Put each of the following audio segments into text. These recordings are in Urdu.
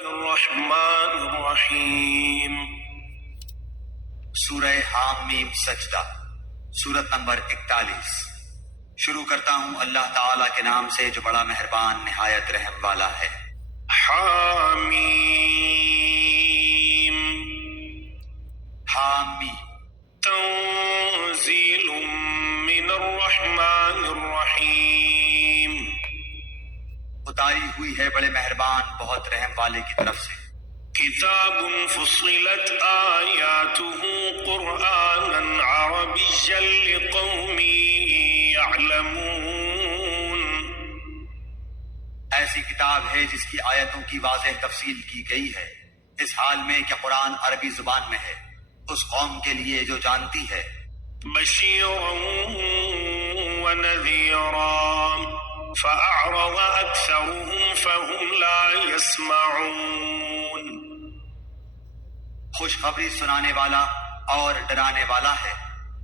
الرحمن الرحیم۔ سورہ حام میم سجدہ، سورت نمبر 41۔ شروع کرتا ہوں اللہ تعالیٰ کے نام سے جو بڑا مہربان نہایت رحم والا ہے۔ حامیم حامی تنزیل من الرحمن الرحیم، اتاری ہوئی ہے بڑے مہربان بہت رحم والے کی طرف سے۔ کتاب فصلت آیاتہ قرآنا عربیا لقوم یعلمون، ایسی کتاب ہے جس کی آیتوں کی واضح تفصیل کی گئی ہے، اس حال میں کہ قرآن عربی زبان میں ہے، اس قوم کے لیے جو جانتی ہے۔ بشیرا ونذیرا فأعرض أكثرهم فهم لا يسمعون، خوشخبری سنانے والا اور ڈرانے والا ہے،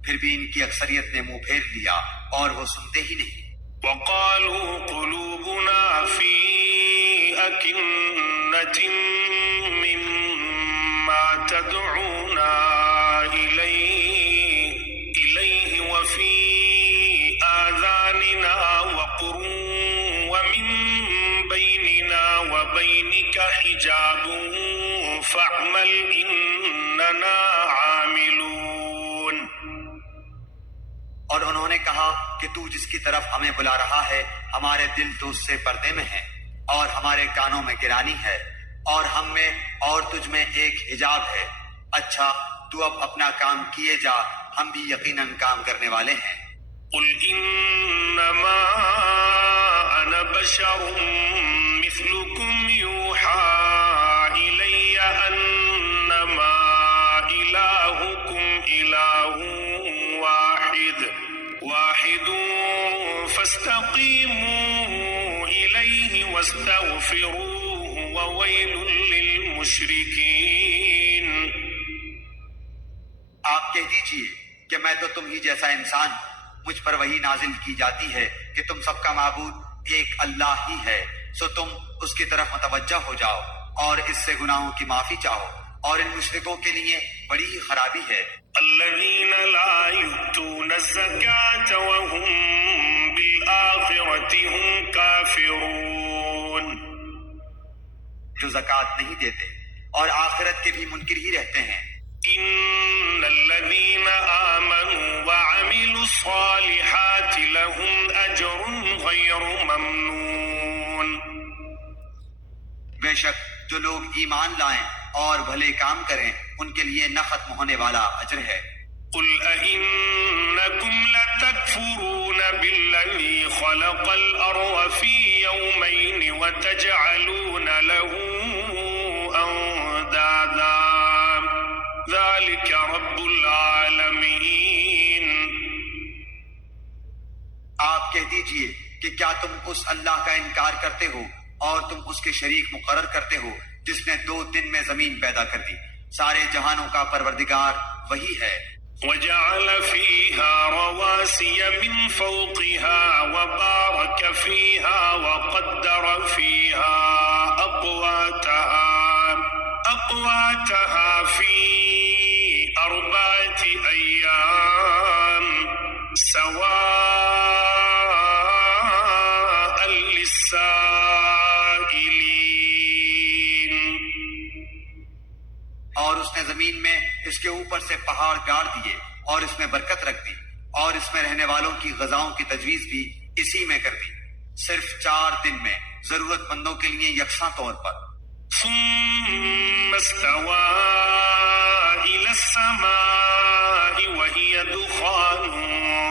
پھر بھی ان کی اکثریت نے منہ پھیر لیا اور وہ سنتے ہی نہیں۔ وقالوا قلوبنا في أكنة مما تدعونا إليه وفي آذاننا وقر ومن بيننا وبينك حجاب فاعمل إننا عاملون۔ اور انہوں نے کہا کہ تو جس کی طرف ہمیں بلا رہا ہے ہمارے دل تو اس سے پردے میں ہیں اور ہمارے کانوں میں گرانی ہے، اور ہم میں اور تجھ میں ایک حجاب ہے، اچھا تو اب اپنا کام کیے جا، ہم بھی یقیناً کام کرنے والے ہیں۔ قل إنما أنا بشر مثلكم يوحى إلي أنما إلهكم إله واحد فاستقيموا إليه واستغفروه وويل للمشركين۔ آپ کہہ دیجئے کہ میں تو تم ہی جیسا انسان ہوں، مجھ پر وہی نازل کی جاتی ہے کہ تم سب کا معبود ایک اللہ ہی ہے، سو تم اس کی طرف متوجہ ہو جاؤ اور اس سے گناہوں کی معافی چاہو، اور ان مشرکوں کے لیے بڑی ہی خرابی ہے۔ الذين لا يؤتون الزكاة وهم بالآخرة هم كافرون، جو زکوٰۃ نہیں دیتے اور آخرت کے بھی منکر ہی رہتے ہیں۔ إن الذين آمنوا وعملوا الصالحات لهم أجر غير ممنون، بے شک جو لوگ ایمان لائیں اور بھلے کام کریں ان کے لیے نہ ختم ہونے والا اجر ہے۔ قل أئنكم لتكفرون بالذي خلق الأرض في يومين وتجعلون له أندادا ذلك رب العالمين۔ آپ کہہ دیجئے کہ کیا تم اس اللہ کا انکار کرتے ہو اور تم اس کے شریک مقرر کرتے ہو جس نے 2 دن میں زمین پیدا کر دی، سارے جہانوں کا پروردگار وہی ہے۔ وجعل فيها رواسي من فوقها وبارك فيها وقدر فيها أقواتها في 4 أيام سواء للسائلين، اور اس نے زمین میں اس کے اوپر سے پہاڑ گاڑ دیے اور اس میں برکت رکھ دی، اور اس میں رہنے والوں کی غذاؤں کی تجویز بھی اسی میں کر دی، صرف 4 دن میں ضرورت مندوں کے لیے یکساں طور پر۔ ثم استوى إلى السماء وهي دخان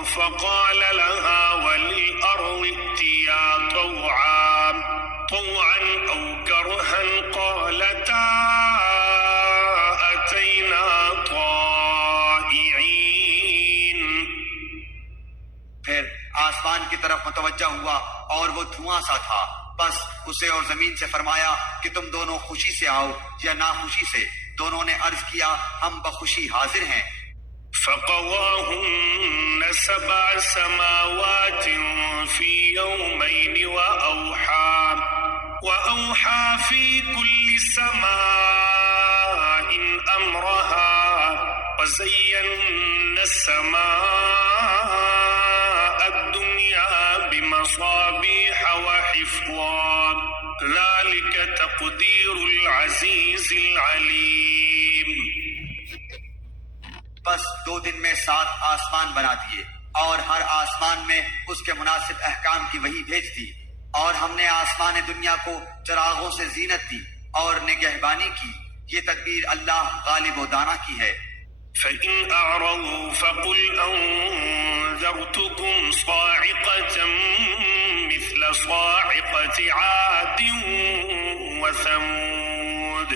فقال لها وللأرض ائتيا طوعا أو كرها قالتا أتينا طائعين، پھر آسمان کی طرف متوجہ ہوا اور وہ دھواں سا تھا، بس اسے اور زمین سے فرمایا کہ تم دونوں خوشی سے آؤ یا ناخوشی سے، دونوں نے عرض کیا ہم بخوشی حاضر ہیں۔ فقضاهن 7 سماوات في يومين وأوحى وأوحى في كل سماء أمرها وزينا السماء الدنيا بمصابيح وحفظا ذلك تقدير العزيز العليم. بس 2 دن میں 7 آسمان بنا دیے اور ہر آسمان میں اس کے مناسب احکام کی وحی بھیج دی، اور ہم نے آسمان دنیا کو چراغوں سے زینت دی اور نگہبانی کی. یہ تدبیر اللہ غالب و دانا کی ہے. فإن أعرضوا فقل أنذرتكم صاعقة مثل صاعقة عاد وثمود.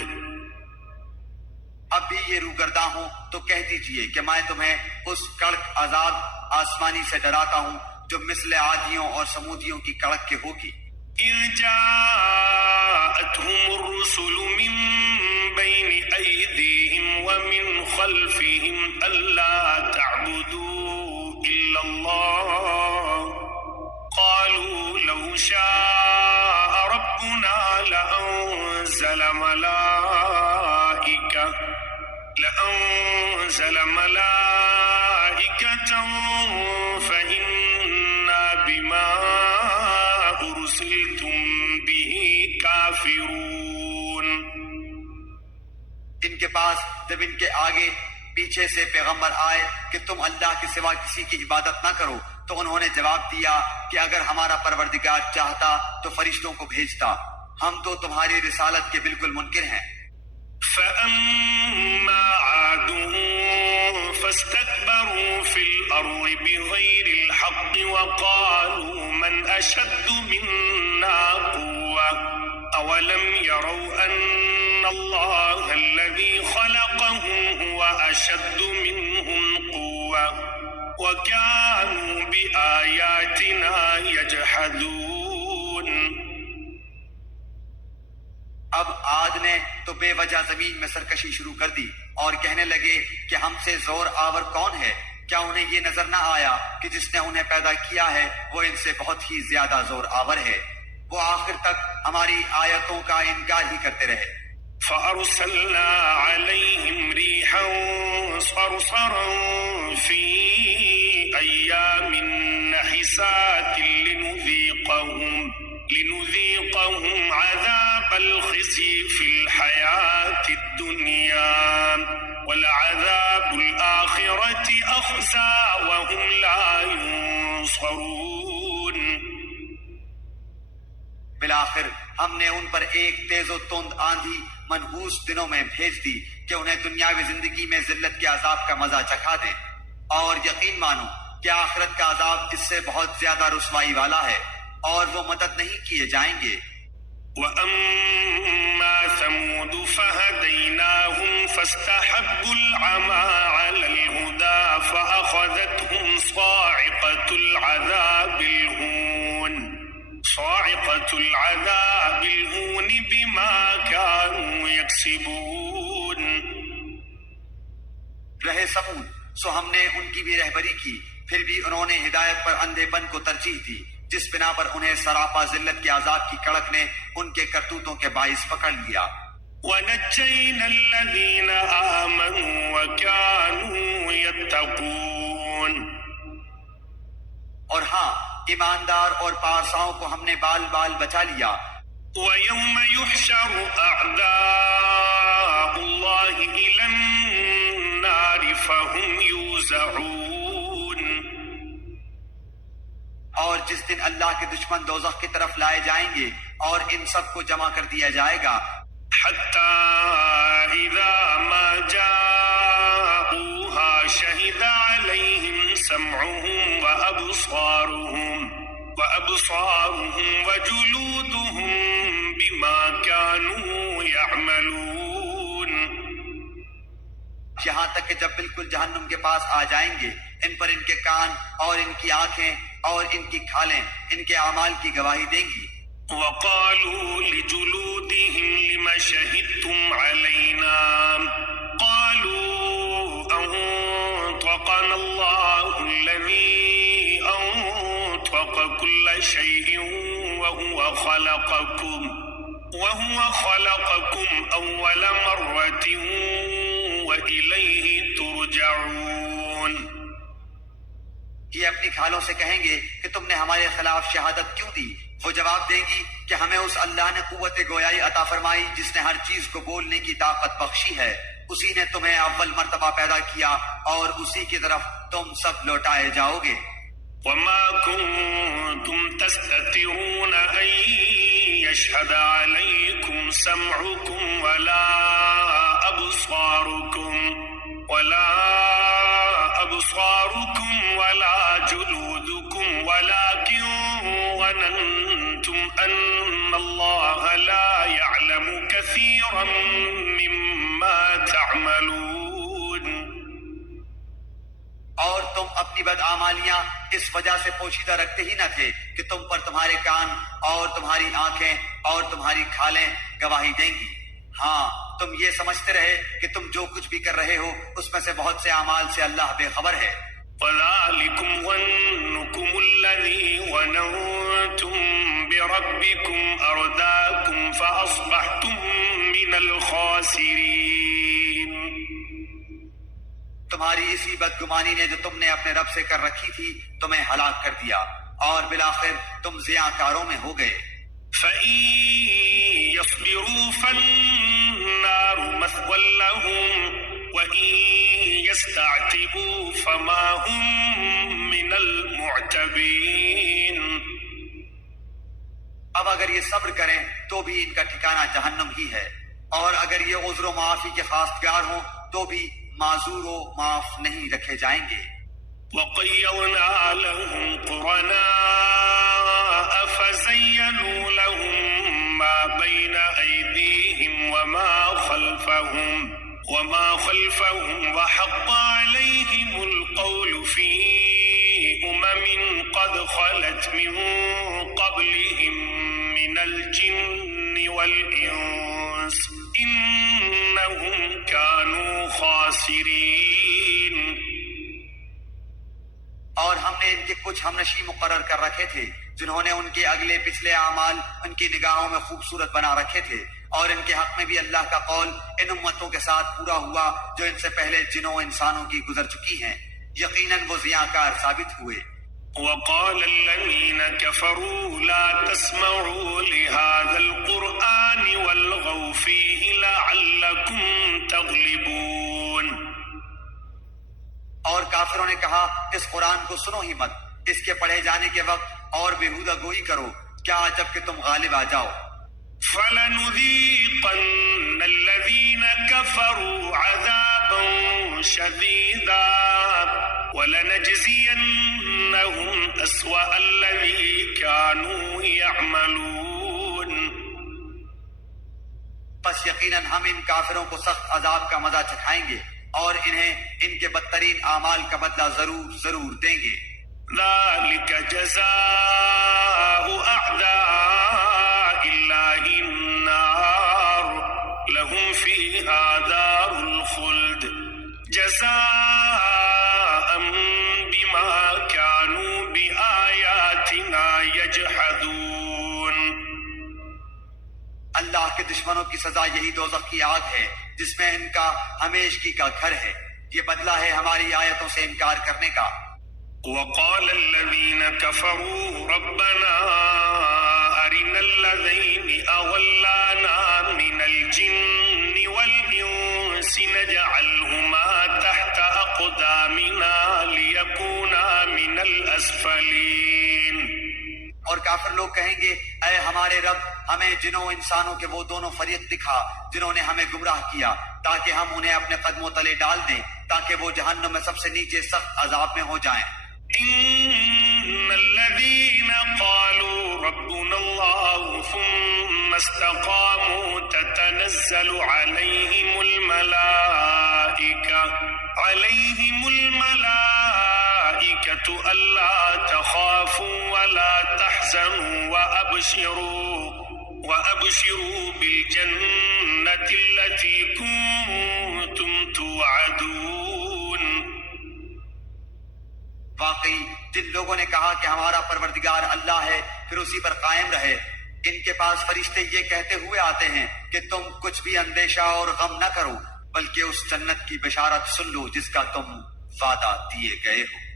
اب بھی یہ روگرداں ہوں تو کہہ دیجئے کہ میں تمہیں اس کڑک عذاب آسمانی سے ڈراتا ہوں جو مثل عادیوں اور سمودیوں کی کڑک کے ہوگی. إذ جاءتهم الرسل من بين أيديهم ومن خلفهم ألا تعبدوا إلا الله قالوا لو شاء ربنا لأنزل ملائكة فإنا بما أرسلتم به كافرون. ان کے پاس جب ان کے آگے پیچھے سے پیغمبر آئے کہ تم اللہ کے سوا کسی کی عبادت نہ کرو تو انہوں نے جواب دیا کہ اگر ہمارا پروردگار چاہتا تو فرشتوں کو بھیجتا، ہم تو تمہاری رسالت کے بالکل منکر ہیں. فأما عاد فاستكبروا في الأرض بغير الحق وقالوا من أشد منا قوة أولم يروا أن الله الذي خلقهم هو أشد منهم قوة وكانوا بآياتنا يجحدون. اب عاد نے تو بے وجہ زمین میں سرکشی شروع کر دی اور کہنے لگے کہ ہم سے زور آور کون ہے؟ کیا انہیں یہ نظر نہ آیا کہ جس نے انہیں پیدا کیا ہے وہ ان سے بہت ہی زیادہ زور آور ہے؟ وہ آخر تک ہماری آیتوں کا انکار ہی کرتے رہے. فأرسلنا عليهم ريحا صرصرا في أيام نحسات لنذيقهم عذاب الخزي في الحياة الدنيا ولعذاب الآخرة أخزى وهم لا ينصرون. بالآخر ہم نے ان پر ایک تیز و تند آندھی منحوس دنوں میں بھیج دی کہ انہیں دنیاوی زندگی میں ذلت کے عذاب کا مزہ چکھا دیں، اور یقین مانو کہ آخرت کا عذاب اس سے بہت زیادہ رسوائی والا ہے اور وہ مدد نہیں کیے جائیں گے. وَأَمَّا ثَمُودُ فَهَدَيْنَاهُمْ فَاسْتَحَبُّوا الْعَمَى عَلَى الْهُدَى فَأَخَذَتْهُمْ صَاعِقَةُ الْعَذَابِ الْهُونِ بِمَا كَانُوا يَكْسِبُونَ. رہے سمود سو ہم نے ان کی بھی رہبری کی، پھر بھی انہوں نے ہدایت پر اندھے پن کو ترجیح دی، جس بنا پر انہیں سراپا ذلت کے عذاب کی کڑک نے ان کے کرتوتوں کے باعث پکڑ لیا. وَنَجَّيْنَا الَّذِينَ آمَنُوا وَكَانُوا يَتَّقُونَ. اور ہاں، ایماندار اور پارساؤں کو ہم نے بال بال بچا لیا. وَيَوْمَ يُحْشَرُ أَعْدَاءُ اللَّهِ إِلَى النَّارِ فَهُمْ يُوزَعُونَ. اور جس دن اللہ کے دشمن دوزخ کی طرف لائے جائیں گے اور ان سب کو جمع کر دیا جائے گا. حَتَّى إِذَا مَا جَاءُوهَا شَهِدَ عَلَيْهِمْ سَمْعُهُمْ وَأَبْصَارُهُمْ وَجُلُودُهُمْ بِمَا كَانُوا يَعْمَلُونَ. یہاں تک کہ جب بالکل جہنم کے پاس آ جائیں گے، ان پر ان کے کان اور ان کی آنکھیں اور ان کی کھالیں ان کے اعمال کی گواہی دیں گی. وَقَالُوا لِجُلُودِهِمْ لِمَ شَهِدتُّمْ عَلَيْنَا قَالُوا أَنطَقَنَا اللَّهُ الَّذِي أَنطَقَ كُلَّ شَيْءٍ وَهُوَ وهو خلقكم أول مرة وإليه ترجعون. یہ اپنی کھالوں سے کہیں گے کہ تم نے ہمارے خلاف شہادت کیوں دی؟ وہ جواب دیں گی کہ ہمیں اس اللہ نے قوت گویائی عطا فرمائی جس نے ہر چیز کو بولنے کی طاقت بخشی ہے. اسی نے تمہیں اول مرتبہ پیدا کیا اور اسی کی طرف تم سب لوٹائے جاؤ گے. وما كنتم تستترون أن يشهد عليكم سمعكم ولا أبصاركم ولا جلودكم ولكن ظننتم أن الله لا يعلم كثيرا مما تعملون. اور تم اپنی بدعمالیاں اس وجہ سے پوشیدہ رکھتے ہی نہ تھے کہ تم پر تمہارے کان اور تمہاری آنکھیں اور تمہاری کھالیں گواہی دیں گی. ہاں تم یہ سمجھتے رہے کہ تم جو کچھ بھی کر رہے ہو اس میں سے بہت سے اعمال سے اللہ بے خبر ہے. وَذَلِكُمْ ظَنُّكُمُ الَّذِي ظَنَنْتُمْ بِرَبِّكُمْ أَرْدَاكُمْ فَأَصْبَحْتُمْ مِنَ الْخَاسِرِينَ. تمہاری اسی بدگمانی نے جو تم نے اپنے رب سے کر رکھی تھی تمہیں ہلاک کر دیا اور بالآخر تم ضیاء کاروں میں ہو گئے. فَإِن يَصْبِرُوا فَالنَّارُ مَثْوًى لَهُمْ وَإِن يَسْتَعْتِبُوا فَمَا هُمْ مِنَ الْمُعْتَبِينَ. اب اگر یہ صبر کریں تو بھی ان کا ٹھکانہ جہنم ہی ہے، اور اگر یہ عذر و معافی کے خواستگار ہوں تو بھی معذور و معاف نہیں رکھے جائیں گے. وَقَيَّضْنَا لَهُمْ قُرَنَاءَ فَزَيَّنُوا لَهُم مَّا بَيْنَ أَيْدِيهِمْ وَمَا خَلْفَهُمْ وَحَقَّ عَلَيْهِمُ الْقَوْلُ فِي أُمَمٍ قَدْ خَلَتْ مِن قَبْلِهِم مِّنَ الْجِنِّ وَالْإِنسِ إِنَّهُمْ كَانُوا خَاسِرِينَ. اور ہم نے ان کے کچھ ہمنشی مقرر کر رکھے تھے جنہوں نے ان کے اگلے پچھلے اعمال ان کی نگاہوں میں خوبصورت بنا رکھے تھے، اور ان کے حق میں بھی اللہ کا قول ان امتوں کے ساتھ پورا ہوا جو ان سے پہلے جنوں انسانوں کی گزر چکی ہیں. یقیناً وہ ضیاءکار ثابت ہوئے. وقال الذين كفروا لا تسمعوا لهذا القرآن والغوا فيه لعلكم تغلبون. اور کافروں نے کہا اس قرآن کو سنو ہی مت، اس کے پڑھے جانے کے وقت اور بےہودہ گوئی کرو، کیا جب کہ تم غالب آ جاؤ. فَلَنُذِيقَنَّ الَّذِينَ كَفَرُوا عَذَابًا شَدِيدًا وَلَنَجْزِيَنَّهُمْ أَسْوَأَ الَّذِي كَانُوا يَعْمَلُونَ. پس یقیناً ہم ان کافروں کو سخت عذاب کا مزہ چکھائیں گے اور انہیں ان کے بدترین اعمال کا بدلہ ضرور ضرور دیں گے. ذَلِكَ جَزَاءُ أَعْدَاءِ اللَّهِ النَّارُ لَهُمْ فِيهَا دَارُ الْخُلْدِ جَزَاءً بِمَا كَانُوا بِآيَاتِنَا يَجْحَدُونَ. اللہ کے دشمنوں کی سزا یہی دوزخ کی آگ ہے جس میں ان کا ہمیشگی کا گھر ہے. یہ بدلہ ہے ہماری آیتوں سے انکار کرنے کا. وقال الذين كفروا ربنا أرنا الذين أضلانا من الجن والإنس نجعلهما تحت أقدامنا ليكونا من الأسفلين. اور کافر لوگ کہیں گے اے ہمارے رب ہمیں جنوں انسانوں کے وہ دونوں فریق دکھا جنہوں نے ہمیں گمراہ کیا تاکہ ہم انہیں اپنے قدموں تلے ڈال دیں تاکہ وہ جہنم میں سب سے نیچے سخت عذاب میں ہو جائیں. إن الذين قالوا ربنا الله ثم استقاموا تتنزل عليهم الملائكة ألا تخافوا ولا تحزنوا وأبشروا بالجنة التي كنتم توعدون. واقعی جن لوگوں نے کہا کہ ہمارا پروردگار اللہ ہے پھر اسی پر قائم رہے ان کے پاس فرشتے یہ کہتے ہوئے آتے ہیں کہ تم کچھ بھی اندیشہ اور غم نہ کرو، بلکہ اس جنت کی بشارت سن لو جس کا تم وعدہ دیے گئے ہو۔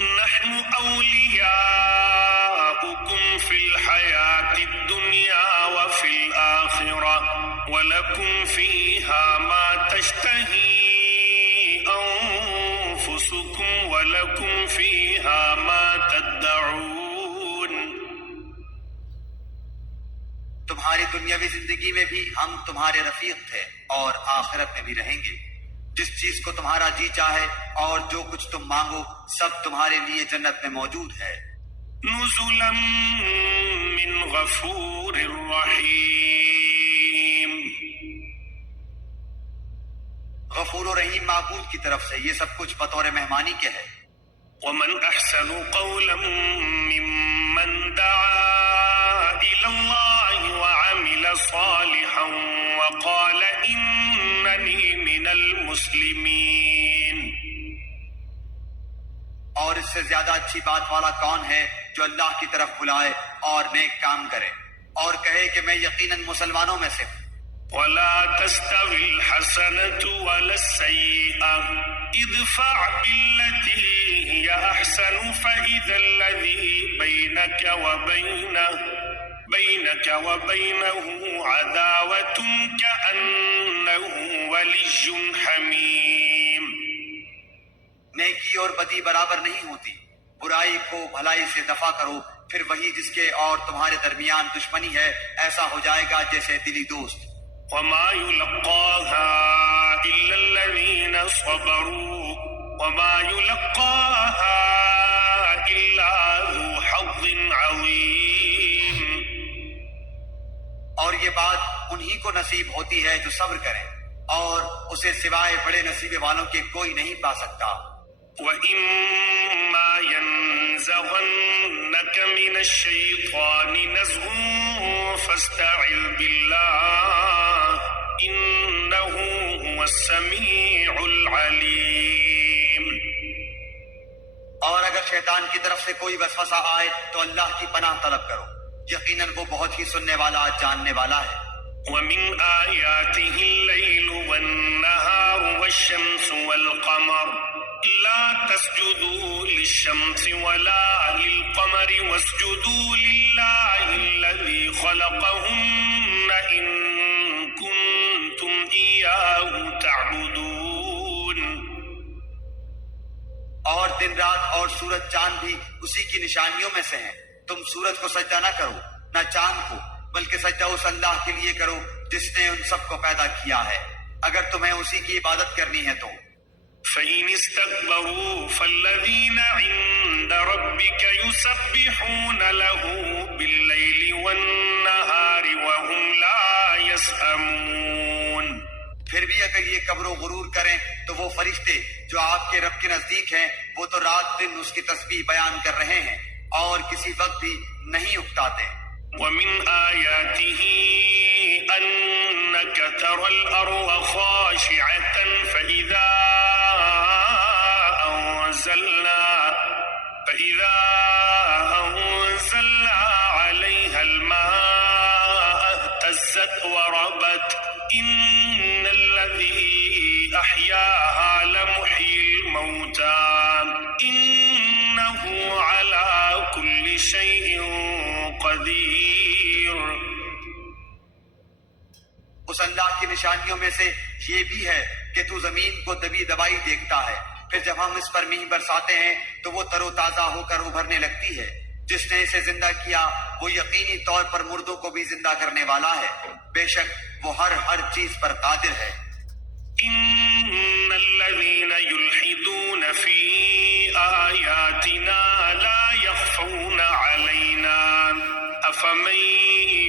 نحن أولياؤكم في الحياة الدنيا وفي الآخرة ولكم فيها ما تشتهي أنفسكم ولكم فيها ما تدعون۔ تمہاری دنیاوی زندگی میں بھی ہم تمہارے رفیق تھے اور آخرت میں بھی رہیں گے۔ جس چیز کو تمہارا جی چاہے اور جو کچھ تم مانگو سب تمہارے لیے جنت میں موجود ہے۔ نزلا من غفور رحیم۔ غفور و رحیم معبود کی طرف سے یہ سب کچھ بطور مہمانی کے ہے۔ ومن احسن قولا ممن دعا الى اللہ وعمل صالحا وقال اننی من المسلمین۔ اور اس سے زیادہ اچھی بات والا کون ہے جو اللہ کی طرف بلائے اور نیک کام کرے اور کہے کہ میں یقیناً مسلمانوں میں سے ہوں۔ ولا تستوي الحسنة ولا السيئة ادفع بالتي هي أحسن فإذا الذي بينك وبينه عداوة كأنه ولي حميم۔ نیکی اور بدی برابر نہیں ہوتی، برائی کو بھلائی سے دفع کرو، پھر وہی جس کے اور تمہارے درمیان دشمنی ہے ایسا ہو جائے گا جیسے دلی دوست۔ وما يلقاها إلا الذين صبروا وما يلقاها إلا ذو حظ عظيم۔ اور یہ بات انہی کو نصیب ہوتی ہے جو صبر کریں، اور اسے سوائے بڑے نصیبے والوں کے کوئی نہیں پا سکتا۔ وَإِمَّا يَنزَغَنَّكَ مِنَ الشَّيْطَانِ نَزْغٌ فَاسْتَعِذْ بِاللَّهِ إِنَّهُ هُوَ السَّمِيعُ الْعَلِيمُ۔ اور اگر شیطان کی طرف سے کوئی وسوسہ آئے تو اللہ کی پناہ طلب کرو، یقیناً وہ بہت ہی سننے والا جاننے والا ہے۔ وَمِنْ آيَاتِهِ اللَّيْلُ وَالنَّهَارُ وَالشَّمْسُ وَالْقَمَرُ لا تسجدوا للشمس ولا للقمر واسجدوا لله الذي خلقهن إن كنتم إياه تعبدون۔ اور دن رات اور سورج چاند بھی اسی کی نشانیوں میں سے ہیں، تم سورج کو سجدہ نہ کرو نہ چاند کو، بلکہ سجدہ اس اللہ کے لیے کرو جس نے ان سب کو پیدا کیا ہے، اگر تمہیں اسی کی عبادت کرنی ہے تو۔ فَإِنِ اسْتَكْبَرُوا فَالَّذِينَ عِندَ رَبِّكَ يُسَبِّحُونَ لَهُ بِاللَّيْلِ وَالنَّهَارِ وَهُمْ لَا يَسْأَمُونَ۔ پھر بھی اگر یہ کبر و غرور کریں تو وہ فرشتے جو آپ کے رب کے نزدیک ہیں وہ تو رات دن اس کی تسبیح بیان کر رہے ہیں اور کسی وقت بھی نہیں اکتاتے۔ وَمِنْ آيَاتِهِ أَنَّكَ تَرَى الْأَرْضَ خَاشِعَةً فَإِذَا أنزلنا عليها الماء اهتزت وربت إن الذي أحياها لمحيي الموتى إنه على كل شيء قدير۔ اس اللہ کی نشانیوں میں سے یہ بھی ہے کہ تو زمین کو دبی دبائی دیکھتا ہے، پھر جب ہم اس پر میہ برساتے ہیں تو وہ تر و تازہ ہو کر ابھرنے لگتی ہے۔ جس نے اسے زندہ کیا وہ یقینی طور پر مردوں کو بھی زندہ کرنے والا ہے، بے شک وہ ہر چیز پر قادر ہے۔ ان الذين يلحدون في آياتنا لا يخفون علينا افمن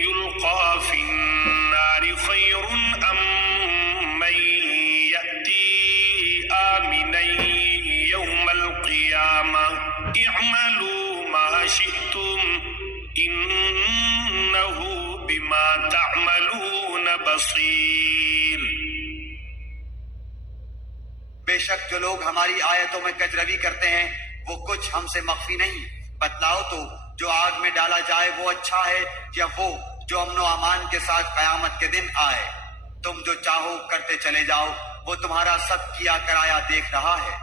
يلقى في النار خير ام من يأتي آمنا يوم القيامة اعملوا ما شئتم انه بما تعملون بصير۔ بے شک جو لوگ ہماری آیتوں میں کجروی کرتے ہیں وہ کچھ ہم سے مخفی نہیں، بتلاؤ تو جو آگ میں ڈالا جائے وہ اچھا ہے یا وہ جو امن و امان کے ساتھ قیامت کے دن آئے؟ تم جو چاہو کرتے چلے جاؤ، وہ تمہارا سب کیا کرایا دیکھ رہا ہے۔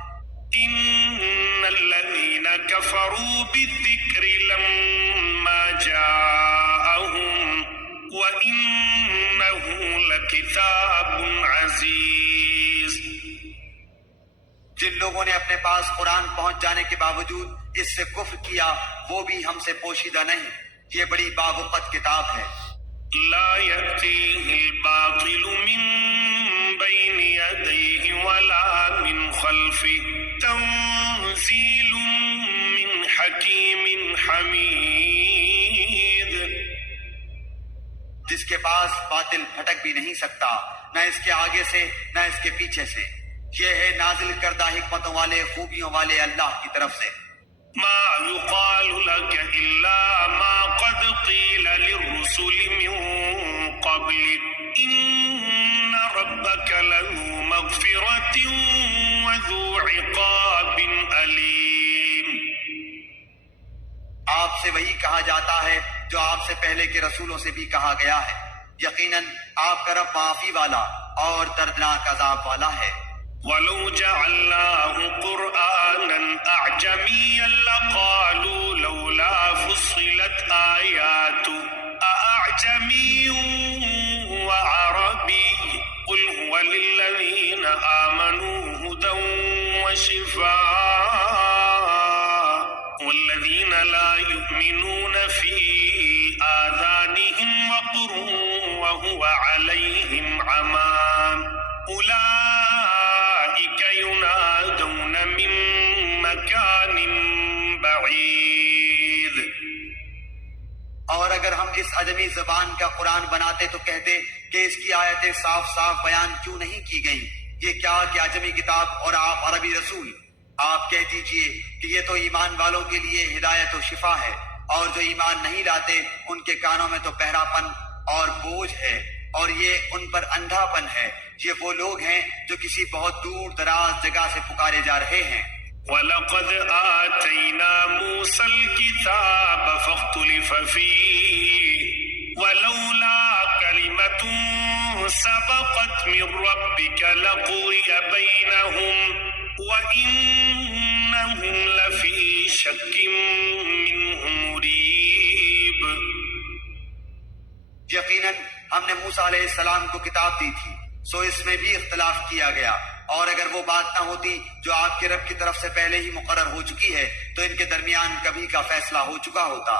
إن الذين كفروا بالذكر لما جاءهم وإنه لكتاب عزيز۔ جن لوگوں نے اپنے پاس قرآن پہنچ جانے کے باوجود اس سے کفر کیا، وہ بھی ہم سے پوشیدہ نہیں، یہ بڑی بابرکت کتاب ہے۔ لا يأتيه الباطل من بين يديه ولا من خلفه تنزيل من حكيم حميد۔ جس کے پاس باطل پھٹک بھی نہیں سکتا، نہ اس کے آگے سے نہ اس کے پیچھے سے، یہ ہے نازل کردہ حکمتوں والے خوبیوں والے اللہ کی طرف سے۔ ما يقال لك إلا ما قد قيل للرسل من قبل إن ربك لذو مغفرة وذو عقاب أليم۔ آپ سے وہی کہا جاتا ہے جو آپ سے پہلے کے رسولوں سے بھی کہا گیا ہے، یقیناً آپ کا رب معافی والا اور دردناک عذاب والا ہے۔ ولو جعلناه قرآنا أعجميا لقالوا لولا فصلت آياته أأعجمي وعربي قل هو للذين آمنوا هدى وشفاء والذين لا يؤمنون في آذانهم وقر وهو عليهم عمى أولئك ينادون من مكان بعيد۔ اور اگر ہم اس عجمی زبان کا قرآن بناتے تو کہتے کہ اس کی آیتیں صاف صاف بیان کیوں نہیں کی گئیں؟ یہ کیا کہ عجمی کتاب اور آپ عربی رسول؟ آپ کہہ دیجئے کہ یہ تو ایمان والوں کے لیے ہدایت و شفا ہے، اور جو ایمان نہیں لاتے ان کے کانوں میں تو بہراپن اور بوجھ ہے، اور یہ ان پر اندھا پن ہے۔ یہ وہ لوگ ہیں جو کسی بہت دور دراز جگہ سے پکارے جا رہے ہیں۔ وَلَقَدْ آتَيْنَا مُوسَى الْكِتَابَ فَاخْتُلِفَ فِيهِ وَلَوْلَا كَلِمَةٌ سَبَقَتْ مِنْ رَبِّكَ لَقُضِيَ بَيْنَهُمْ وَإِنَّهُمْ لَفِي شَكٍّ مِّنْهُ مُرِيبٍ۔ یقیناً ہم نے موسیٰ علیہ السلام کو کتاب دی تھی، سو اس میں بھی اختلاف کیا گیا، اور اگر وہ بات نہ ہوتی جو آپ کے رب کی طرف سے پہلے ہی مقرر ہو چکی ہے تو ان کے درمیان کبھی کا فیصلہ ہو چکا ہوتا۔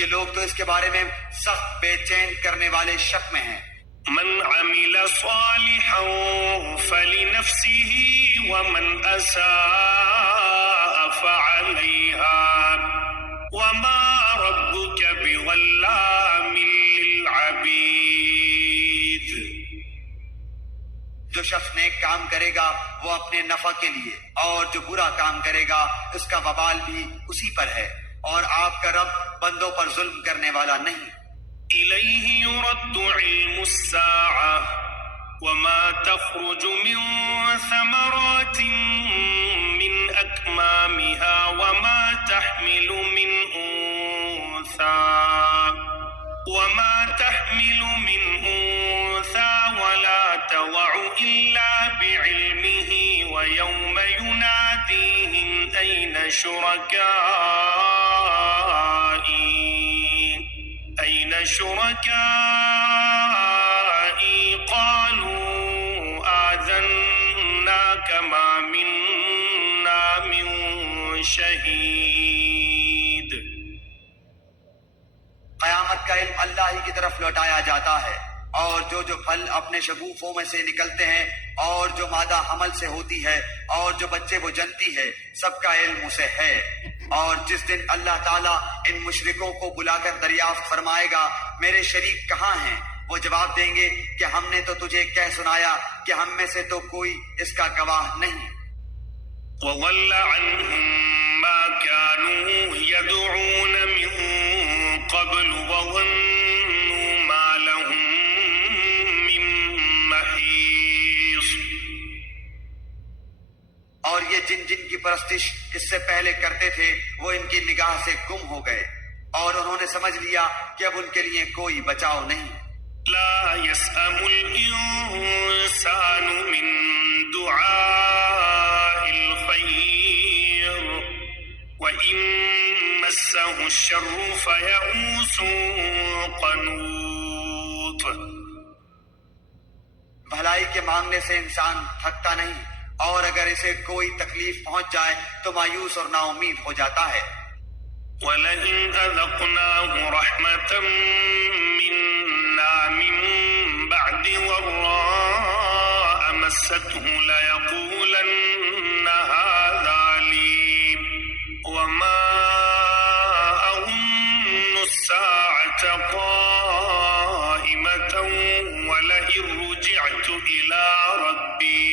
یہ لوگ تو اس کے بارے میں سخت بے چین کرنے والے شک میں ہیں۔ من عمل صالحا فلنفسه ومن أساء فعليها وما ربك بظلام للعبيد۔ جو شخص نیک کام کرے گا وہ اپنے نفع کے لیے، اور جو برا کام کرے گا اس کا وبال بھی اسی پر ہے، اور آپ کا رب بندوں پر ظلم کرنے والا نہیں۔ إليه يرد علم الساعة وما تخرج من ثمرات من أكمامها وما تحمل من أنثى ولا تضع إلا بعلمه ويوم يناديهم أين شركائي قالوا آذناك ما منا من شهيد۔ قیامت کا علم اللہ ہی کی طرف لوٹایا جاتا ہے، اور جو پھل اپنے شگوفوں میں سے نکلتے ہیں، اور جو مادہ حمل سے ہوتی ہے، اور جو بچے وہ جنتی ہے، سب کا علم اسے ہے۔ اور جس دن اللہ تعالیٰ ان مشرکوں کو بلا کر دریافت فرمائے گا میرے شریک کہاں ہیں، وہ جواب دیں گے کہ ہم نے تو تجھے کہہ سنایا کہ ہم میں سے تو کوئی اس کا گواہ نہیں۔ وضل عنهم ما كانوا يدعون من قبل وظنوا ما لهم من محيص۔ اور یہ جن کی پرستش اس سے پہلے کرتے تھے وہ ان کی نگاہ سے گم ہو گئے، اور انہوں نے سمجھ لیا کہ اب ان کے لیے کوئی بچاؤ نہیں۔ لا يسأم الإنسان من دعاء الخير وإن مسه الشر فيئوس قنوط۔ بھلائی کے مانگنے سے انسان تھکتا نہیں، اور اگر اسے کوئی تکلیف پہنچ جائے تو مایوس اور نا امید ہو جاتا ہے۔ وَلَئِنْ أَذَقْنَاهُ رَحْمَةً مِنَّا مِنْ بَعْدِ ضَرَّاءَ مَسَّتْهُ لَيَقُولَنَّ هَذَا لِي وَمَا أَظُنُّ السَّاعَةَ قَائِمَةً وَلَئِن رُجِعْتُ إِلَى رَبِّي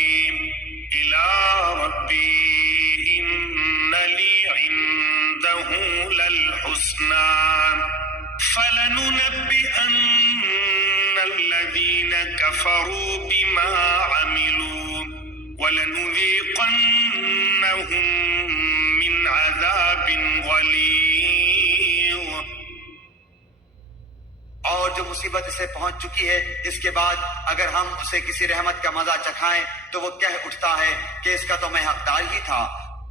إِنَّ لِي عِندَهُ لَلْحُسْنَى فَلَنُنَبِّئَنَّ الَّذِينَ كَفَرُوا بِمَا عَمِلُوا وَلَنُذِيقَنَّهُم مِّنْ عَذَابٍ غَلِيظٍ۔ اور جو مصیبت اسے پہنچ چکی ہے، اس کے بعد اگر ہم اسے کسی رحمت کا مزہ چکھائیں تو وہ کہہ اٹھتا ہے کہ اس کا تو میں حقدار ہی تھا،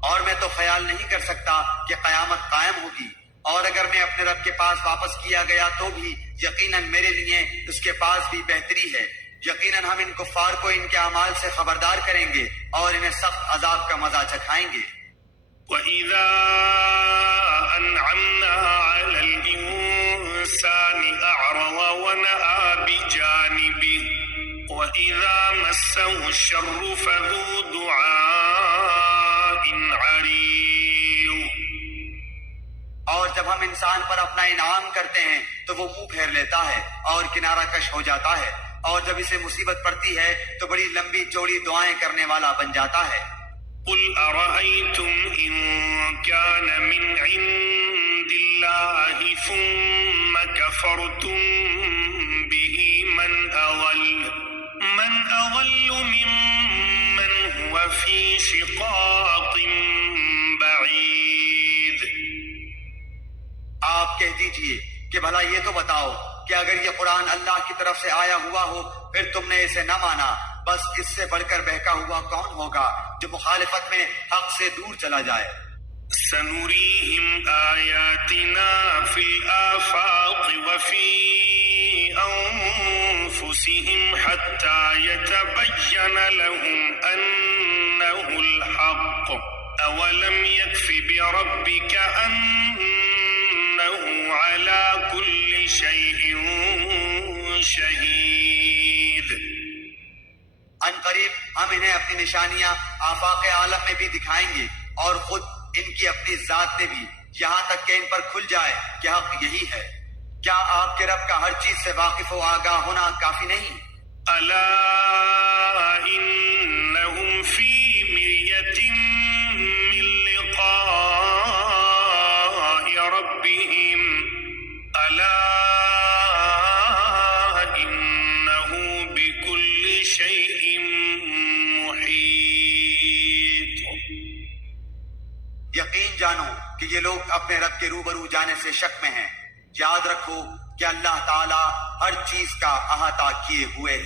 اور میں تو خیال نہیں کر سکتا کہ قیامت قائم ہوگی، اور اگر میں اپنے رب کے پاس واپس کیا گیا تو بھی یقیناً میرے لیے اس کے پاس بھی بہتری ہے۔ یقیناً ہم ان کفار کو ان کے اعمال سے خبردار کریں گے اور انہیں سخت عذاب کا مزہ چکھائیں گے۔ وَإِذَا أَنْعَمْنَا عَلَى الْإِنسَانِ أَعْرَضَ وَنَأَىٰ بِجَانِبِهِ وَإِذَا مَسَّهُ الشَّرُّ فَذُو دُعَاءٍ عَرِيضٍ۔ اور جب ہم انسان پر اپنا انعام کرتے ہیں تو وہ منہ پھیر لیتا ہے اور کنارہ کش ہو جاتا ہے، اور جب اسے مصیبت پڑتی ہے تو بڑی لمبی چوڑی دعائیں کرنے والا بن جاتا ہے۔ قُلْ أَرَأَيْتُمْ إِن كَانَ مِنْ عِندِ اللَّهِ ثُمَّ كَفَرْتُم بِهِ مَنْ أَضَلُّ مِمَّنْ هُوَ فِي شِقَاقٍ بَعِيدٍ۔ آپ کہہ دیجئے کہ بھلا یہ تو بتاؤ کہ اگر یہ قرآن اللہ کی طرف سے آیا ہوا ہو پھر تم نے اسے نہ مانا، بس اس سے بڑھ کر بہکا ہوا کون ہوگا جو مخالفت میں حق سے دور چلا جائے۔ سَنُرِيهِمْ آيَاتِنَا فِي الْآفَاقِ وَفِي أَنفُسِهِمْ حَتَّى يَتَبَيَّنَ لَهُمْ أَنَّهُ الْحَقُّ أَوَلَمْ يَكْفِ بِرَبِّكَ أَنَّهُ عَلَى كُلِّ شَيْءٍ شَهِيدٌ۔ ان قریب ہم انہیں اپنی نشانیاں آفاق عالم میں بھی دکھائیں گے اور خود ان کی اپنی ذات میں بھی، یہاں تک کہ ان پر کھل جائے کہ حق یہی ہے۔ کیا آپ کے رب کا ہر چیز سے واقف و آگاہ ہونا کافی نہیں؟ أَلَا إِنَّهُمْ فِي مِرْيَةٍ مِّن لِقَاءِ رَبِّهِمْ أَلَا إِنَّهُ بِكُلِّ شَيْءٍ مُحِيطٌ۔ یقین جانو کہ یہ لوگ اپنے رب کے روبرو جانے سے شک میں ہیں۔ یاد رکھو کہ اللہ تعالیٰ ہر چیز کا احاطہ کیے ہوئے ہے۔